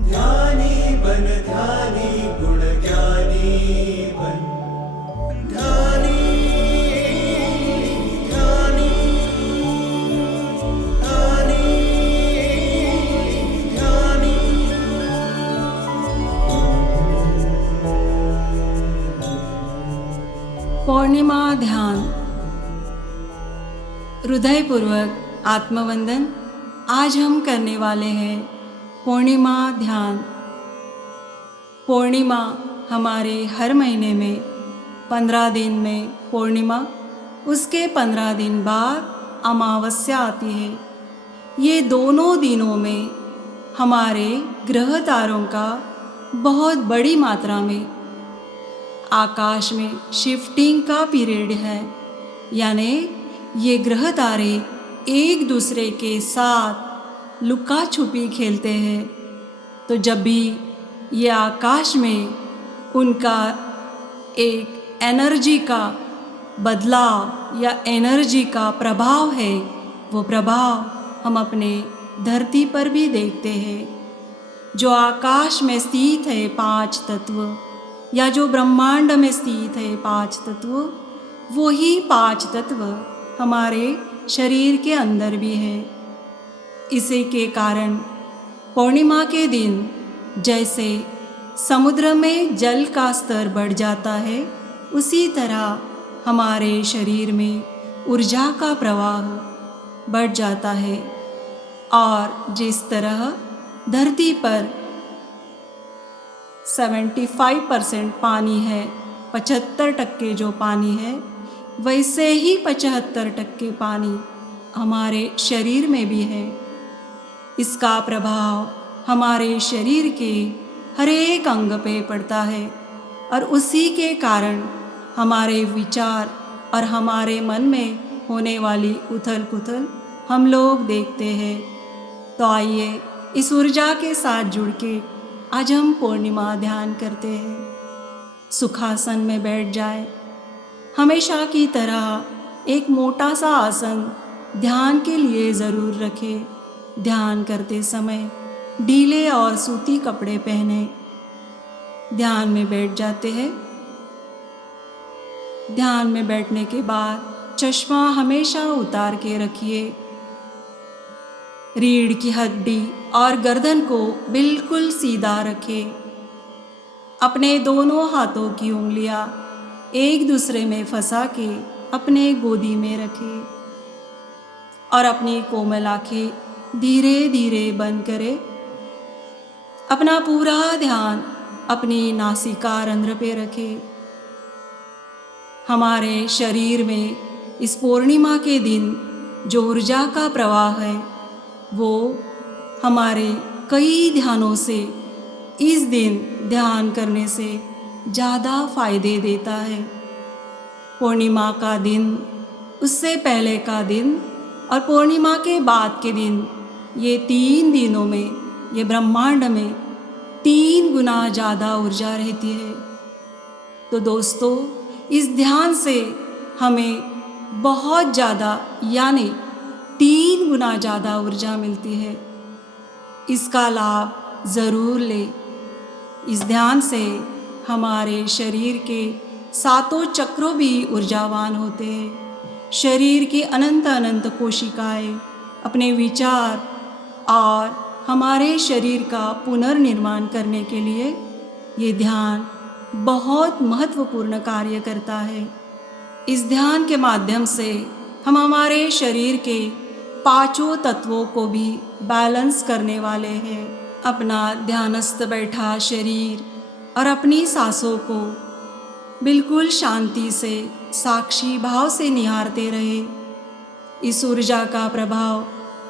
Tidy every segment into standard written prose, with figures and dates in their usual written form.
ध्यानी बन ध्यानी गुण ज्ञानी बन ध्यानी ध्यानी ध्यानी ध्यानी। पूर्णिमा ध्यान। हृदयपूर्वक आत्मवंदन। आज हम करने वाले हैं पूर्णिमा ध्यान। पूर्णिमा हमारे हर महीने में 15 दिन में पूर्णिमा, उसके 15 दिन बाद अमावस्या आती है। ये दोनों दिनों में हमारे ग्रह तारों का बहुत बड़ी मात्रा में आकाश में शिफ्टिंग का पीरियड है, यानी ये ग्रह तारे एक दूसरे के साथ लुका छुपी खेलते हैं। तो जब भी ये आकाश में उनका एक एनर्जी का बदलाव या एनर्जी का प्रभाव है, वो प्रभाव हम अपने धरती पर भी देखते हैं। जो आकाश में स्थित है 5 तत्व, या जो ब्रह्मांड में स्थित है 5 तत्व, वही 5 तत्व हमारे शरीर के अंदर भी है। इसी के कारण पूर्णिमा के दिन जैसे समुद्र में जल का स्तर बढ़ जाता है, उसी तरह हमारे शरीर में ऊर्जा का प्रवाह बढ़ जाता है। और जिस तरह धरती पर 75% पानी है, 75% जो पानी है, वैसे ही 75% पानी हमारे शरीर में भी है। इसका प्रभाव हमारे शरीर के हर एक अंग पे पड़ता है और उसी के कारण हमारे विचार और हमारे मन में होने वाली उथल पुथल हम लोग देखते हैं। तो आइए इस ऊर्जा के साथ जुड़ के आज हम पूर्णिमा ध्यान करते हैं। सुखासन में बैठ जाए। हमेशा की तरह एक मोटा सा आसन ध्यान के लिए ज़रूर रखें। ध्यान करते समय ढीले और सूती कपड़े पहने ध्यान में बैठ जाते हैं। ध्यान में बैठने के बाद चश्मा हमेशा उतार के रखिए। रीढ़ की हड्डी और गर्दन को बिल्कुल सीधा रखें। अपने दोनों हाथों की उंगलियां एक दूसरे में फंसा के अपने गोदी में रखें और अपनी कोमल आँखें धीरे धीरे बंद करें। अपना पूरा ध्यान अपनी नासिका रंध्र पे रखें। हमारे शरीर में इस पूर्णिमा के दिन जो ऊर्जा का प्रवाह है, वो हमारे कई ध्यानों से इस दिन ध्यान करने से ज़्यादा फायदे देता है। पूर्णिमा का दिन, उससे पहले का दिन और पूर्णिमा के बाद के दिन, ये 3 दिनों में ये ब्रह्मांड में 3 गुना ज़्यादा ऊर्जा रहती है। तो दोस्तों, इस ध्यान से हमें बहुत ज़्यादा यानी 3 गुना ज़्यादा ऊर्जा मिलती है। इसका लाभ ज़रूर लें। इस ध्यान से हमारे शरीर के 7 चक्रों भी ऊर्जावान होते हैं। शरीर की अनंत अनंत कोशिकाएं अपने विचार और हमारे शरीर का पुनर्निर्माण करने के लिए ये ध्यान बहुत महत्वपूर्ण कार्य करता है। इस ध्यान के माध्यम से हम हमारे शरीर के 5 तत्वों को भी बैलेंस करने वाले हैं। अपना ध्यानस्थ बैठा शरीर और अपनी सांसों को बिल्कुल शांति से साक्षी भाव से निहारते रहे। इस ऊर्जा का प्रभाव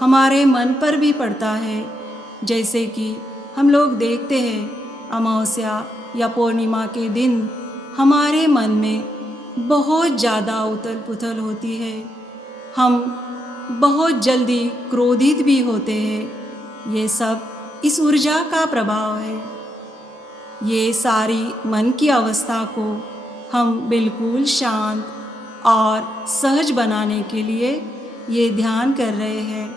हमारे मन पर भी पड़ता है। जैसे कि हम लोग देखते हैं, अमावस्या या पूर्णिमा के दिन हमारे मन में बहुत ज़्यादा उथल पुथल होती है। हम बहुत जल्दी क्रोधित भी होते हैं। ये सब इस ऊर्जा का प्रभाव है। ये सारी मन की अवस्था को हम बिल्कुल शांत और सहज बनाने के लिए ये ध्यान कर रहे हैं।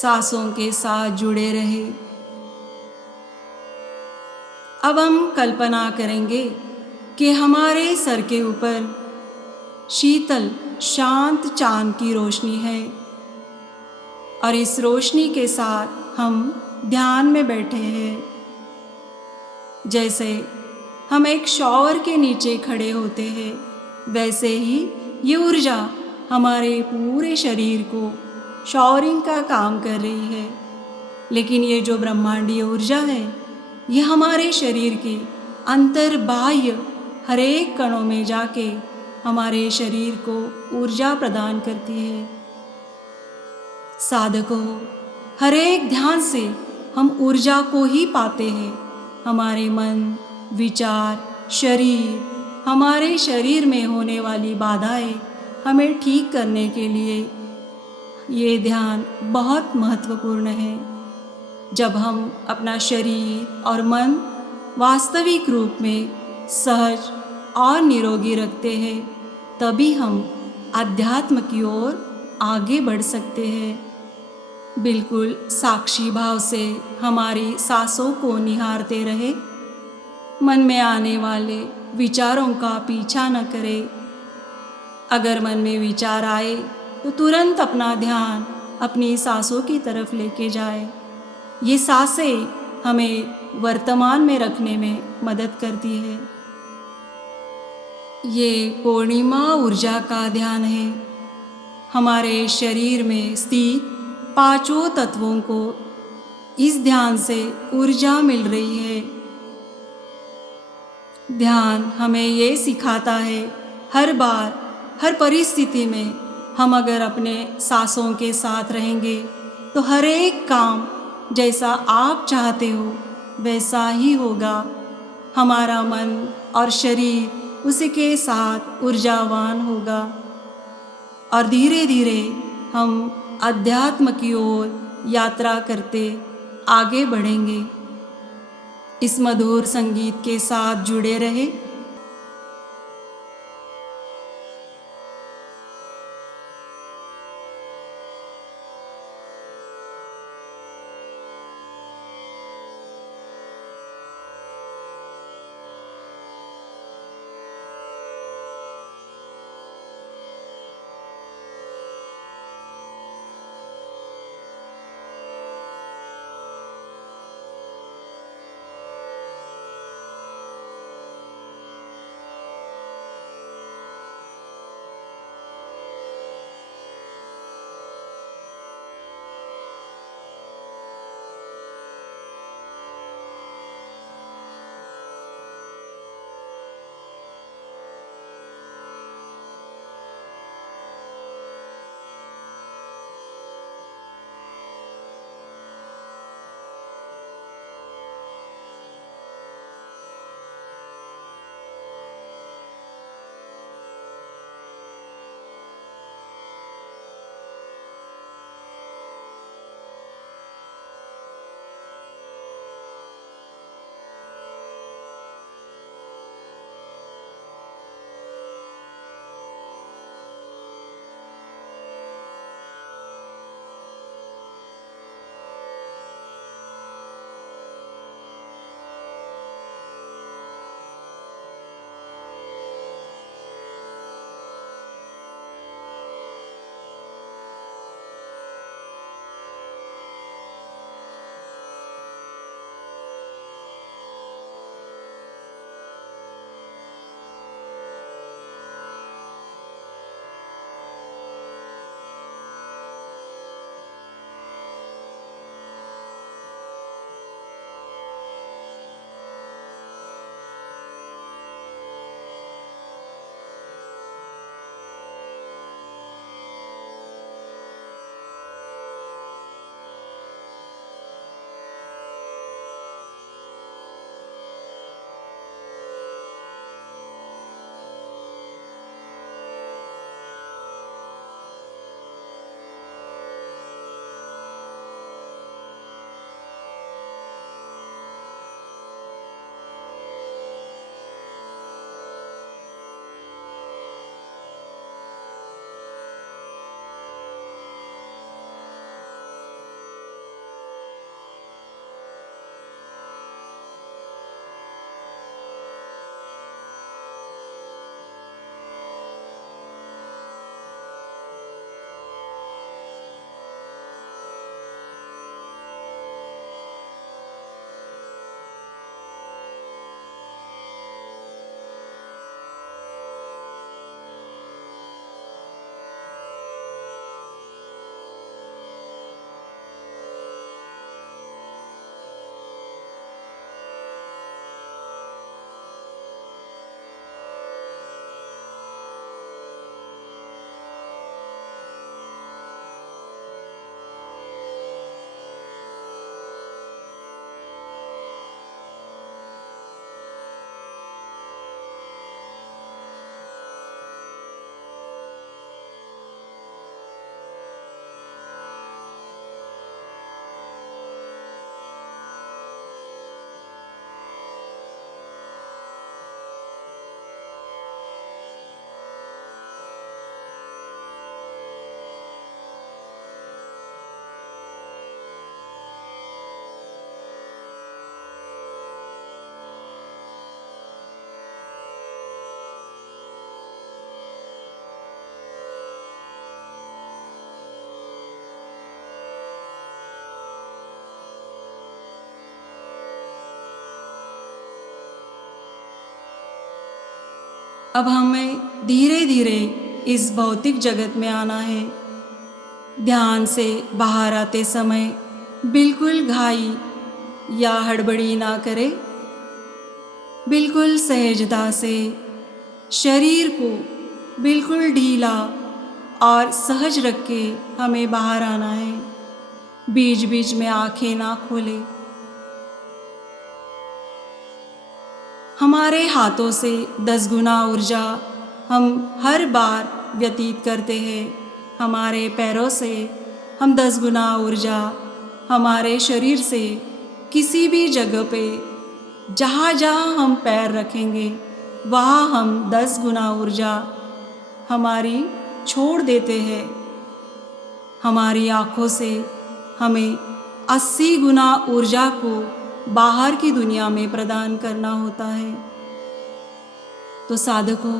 सांसों के साथ जुड़े रहे। अब हम कल्पना करेंगे कि हमारे सर के ऊपर शीतल शांत चांद की रोशनी है और इस रोशनी के साथ हम ध्यान में बैठे हैं। जैसे हम एक शॉवर के नीचे खड़े होते हैं, वैसे ही ये ऊर्जा हमारे पूरे शरीर को शॉवरिंग का काम कर रही है। लेकिन ये जो ब्रह्मांडीय ऊर्जा है, ये हमारे शरीर के अंतर बाह्य हर एक कणों में जाके हमारे शरीर को ऊर्जा प्रदान करती है। साधकों, हर एक ध्यान से हम ऊर्जा को ही पाते हैं। हमारे मन, विचार, शरीर, हमारे शरीर में होने वाली बाधाएं हमें ठीक करने के लिए ये ध्यान बहुत महत्वपूर्ण है। जब हम अपना शरीर और मन वास्तविक रूप में सहज और निरोगी रखते हैं, तभी हम अध्यात्म की ओर आगे बढ़ सकते हैं। बिल्कुल साक्षी भाव से हमारी सांसों को निहारते रहे। मन में आने वाले विचारों का पीछा न करें। अगर मन में विचार आए तो तुरंत अपना ध्यान अपनी सांसों की तरफ लेके जाए। ये सांसें हमें वर्तमान में रखने में मदद करती है। ये पूर्णिमा ऊर्जा का ध्यान है। हमारे शरीर में स्थित पांचों तत्वों को इस ध्यान से ऊर्जा मिल रही है। ध्यान हमें ये सिखाता है, हर बार, हर परिस्थिति में हम अगर अपने सांसों के साथ रहेंगे तो हर एक काम जैसा आप चाहते हो वैसा ही होगा। हमारा मन और शरीर उसी के साथ ऊर्जावान होगा और धीरे धीरे हम अध्यात्म की ओर यात्रा करते आगे बढ़ेंगे। इस मधुर संगीत के साथ जुड़े रहे। अब हमें धीरे धीरे इस भौतिक जगत में आना है। ध्यान से बाहर आते समय बिल्कुल घाई या हड़बड़ी ना करें। बिल्कुल सहजता से शरीर को बिल्कुल ढीला और सहज रख के हमें बाहर आना है। बीच बीच में आंखें ना खोलें। हमारे हाथों से 10 गुना ऊर्जा हम हर बार व्यतीत करते हैं। हमारे पैरों से हम 10 गुना ऊर्जा, हमारे शरीर से किसी भी जगह पे जहाँ जहाँ हम पैर रखेंगे वहाँ हम 10 गुना ऊर्जा हमारी छोड़ देते हैं। हमारी आँखों से हमें 80 गुना ऊर्जा को बाहर की दुनिया में प्रदान करना होता है। तो साधकों,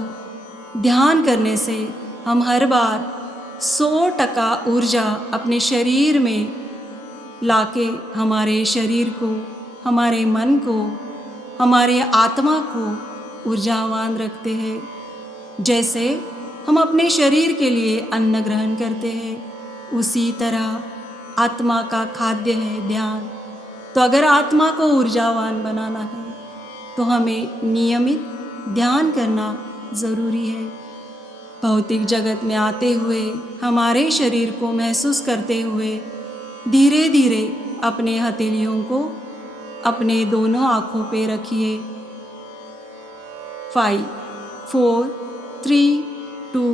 ध्यान करने से हम हर बार 100% ऊर्जा अपने शरीर में लाके हमारे शरीर को, हमारे मन को, हमारे आत्मा को ऊर्जावान रखते हैं। जैसे हम अपने शरीर के लिए अन्न ग्रहण करते हैं, उसी तरह आत्मा का खाद्य है ध्यान। तो अगर आत्मा को ऊर्जावान बनाना है तो हमें नियमित ध्यान करना ज़रूरी है। भौतिक जगत में आते हुए हमारे शरीर को महसूस करते हुए धीरे धीरे अपने हथेलियों को अपने दोनों आँखों पे रखिए। 5, 4, 3, 2,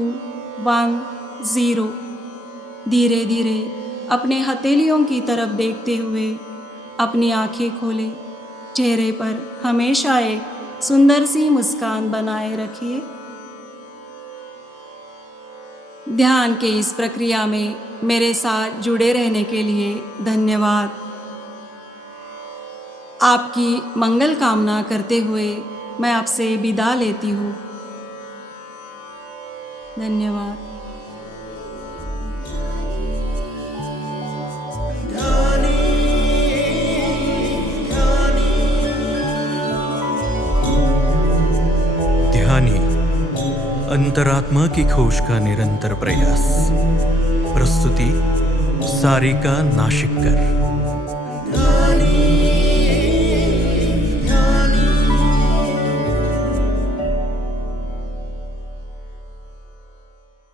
1, 0। धीरे धीरे अपने हथेलियों की तरफ देखते हुए अपनी आंखें खोलें। चेहरे पर हमेशा एक सुंदर सी मुस्कान बनाए रखिए। ध्यान के इस प्रक्रिया में मेरे साथ जुड़े रहने के लिए धन्यवाद। आपकी मंगल कामना करते हुए मैं आपसे विदा लेती हूँ। धन्यवाद। ध्यानी, अंतरात्मा की खोज का निरंतर प्रयास। प्रस्तुति सारिका नाशिककर।